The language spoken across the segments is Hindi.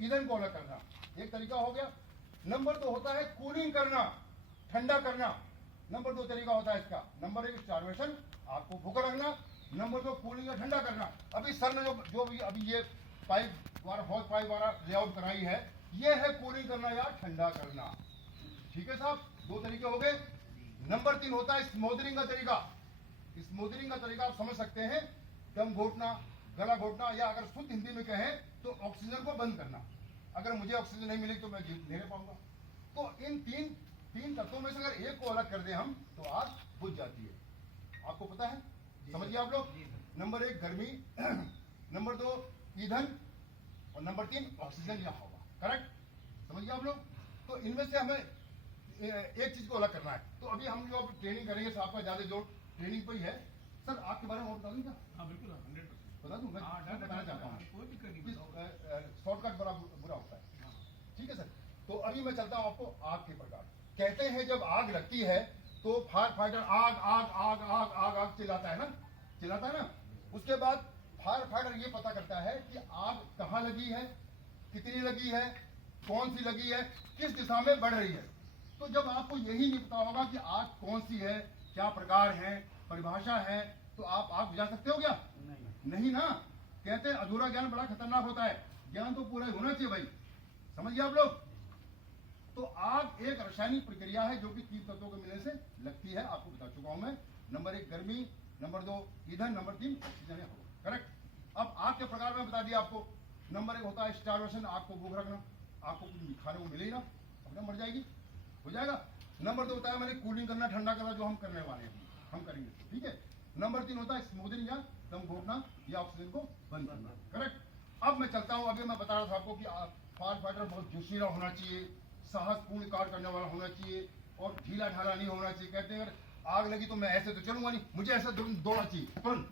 ईंधन को अलग करना एक तरीका हो गया। नंबर 2 होता है कूलिंग करना, ठंडा करना। नंबर 2 तरीका होता है इसका। नंबर 1 स्टार्वेशन, आपको भूखा रखना। नंबर 2 कूलिंग या ठंडा करना। अभी सर ने जो भी अभी ये पाइप द्वारा हॉट पाइप द्वारा लेआउट कराई है, ये है कूलिंग करना या ठंडा करना। ठीक है साहब, 2 तरीके हो गए। नंबर 3 होता है स्मोदरिंग का तरीका। स्मोदरिंग का तरीका आप समझ सकते हैं, दम घोटना, गला घोटना, या अगर शुद्ध हिंदी में कहें तो ऑक्सीजन को बंद करना। अगर मुझे ऑक्सीजन नहीं मिली तो मैं नहीं रह पाऊंगा। तो इन तीन तत्वों में से अगर एक को अलग कर दें हम तो आग बुझ जाती है। आपको पता है, समझिए आप लोग। नंबर 1 गर्मी, नंबर 2 ईंधन, और नंबर 3 ऑक्सीजन या हवा। करेक्ट, समझिए आप लोग। तो इनमें से हमें एक चीज को अलग करना है। तो अभी हम जो ट्रेनिंग करेंगे, साहब का ज्यादा जोर ट्रेनिंग पर ही है। सर आग के बारे में और बता दूं क्या? हाँ बिल्कुल, 100% बता दूं, मैं बताना चाहता हूँ। कोई दिक्कत नहीं, शॉर्टकट बड़ा बुरा होता है। ठीक है सर। तो अभी मैं चलता हूँ आपको आग के प्रकार। कहते हैं जब आग लगती है तो फायर फाइटर आग आग आग आग आग आग चिल्लाता है ना, चिल्लाता है ना। उसके बाद फायर फाइटर ये पता करता है कि आग कहाँ लगी है, कितनी लगी है, कौन सी लगी है, किस दिशा में बढ़ रही है। तो जब आपको यही नहीं पता होगा कि आग कौन सी है, क्या प्रकार है, परिभाषा है, तो आप आग बुझा सकते हो क्या? नहीं ना। कहते हैं अधूरा ज्ञान बड़ा खतरनाक होता है। ज्ञान तो पूरा होना चाहिए भाई, समझिए आप लोग। तो आग एक रासायनिक प्रक्रिया है जो कि 3 तत्वों के मिलने से लगती है। आपको बता चुका हूं मैं। नंबर 1 गर्मी, नंबर 2 ईंधन, नंबर 3 ऑक्सीजन या हवा। करेक्ट। अब आग के प्रकार में बता दिया आपको। नंबर 1 होता है स्टार्वेशन, आपको भूख रखना, आपको कुछ खाने को मिले ही ना, अपना मर जाएगी, हो जाएगा। नंबर 2 होता है मैंने कूलिंग करना, ठंडा करना, जो हम करने वाले हैं, हम करेंगे। ठीक है। नंबर 3 होता है स्मूदिंग या दम घोटना या ऑक्सीजन को बंद करना। करेक्ट। अब मैं चलता हूं। अभी मैं बता रहा था आपको कि फायर फाइटर बहुत जोशीला होना चाहिए, साहसपूर्ण कार्य करने वाला होना चाहिए, और ढीला ढाला नहीं होना चाहिए। कहते हैं अगर आग लगी तो मैं ऐसे तो चलूंगा नहीं, मुझे ऐसा दौड़ना चाहिए तुरंत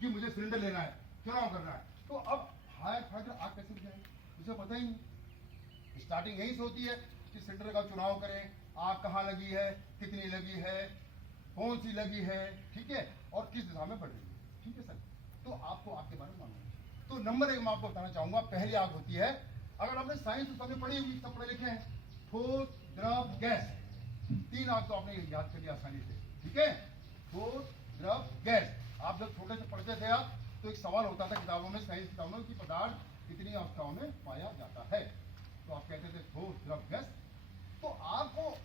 कि मुझे सिलेंडर लेना है, चुनाव करना है। तो अब फायर फाइटर आग कैसे बुझाएगा, उसे पता ही नहीं। स्टार्टिंग यहीं से होती है कि सिलेंडर का चुनाव करें, आग कहाँ लगी है, कितनी लगी है, कौन सी लगी है, ठीक है, और किस दिशा में बढ़ रही है। ठीक है सर। तो आपको आग के बारे में मालूम है। तो नंबर 1 मैं आपको बताना चाहूंगा, पहली आग होती है, अगर आपने साइंस तो सबने पढ़ी होगी, सब पढ़े लिखे हैं, ठोस, द्रव, गैस। 3 आग तो आपने याद कर लिया आसानी से। ठीक है, ठोस, द्रव, गैस। आप जब छोटे से पढ़ते थे आप, तो एक सवाल होता था किताबों में, साइंस किताबों में, कि पदार्थ कितनी अवस्थाओं में पाया जाता है। तो आप कहते थे ठोस, द्रव, गैस। तो आपको